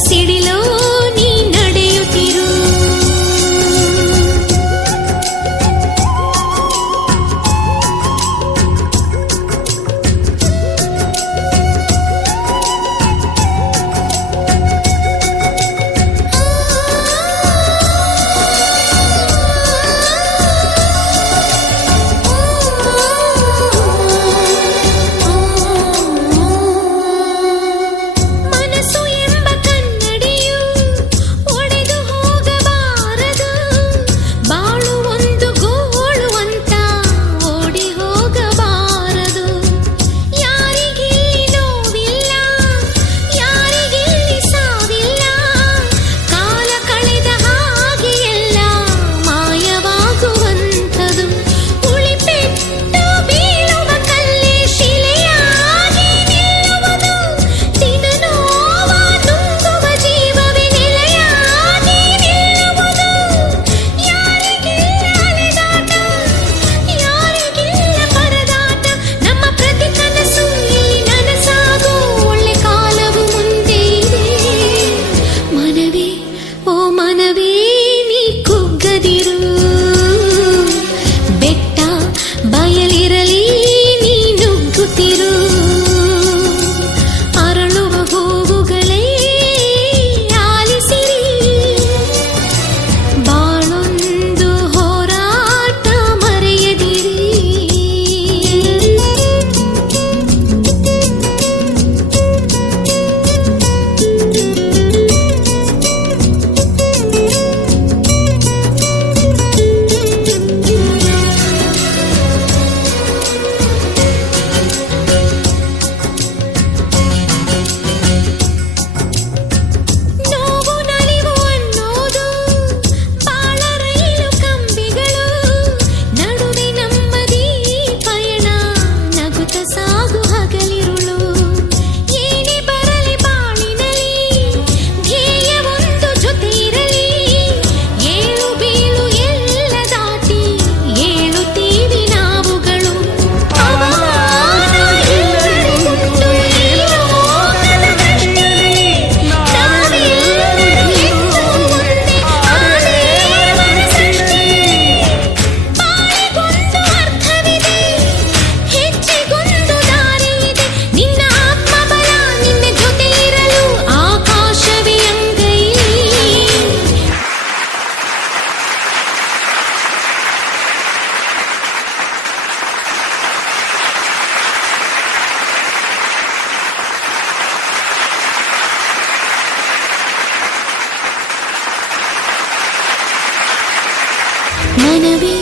సిడిల My Wiener.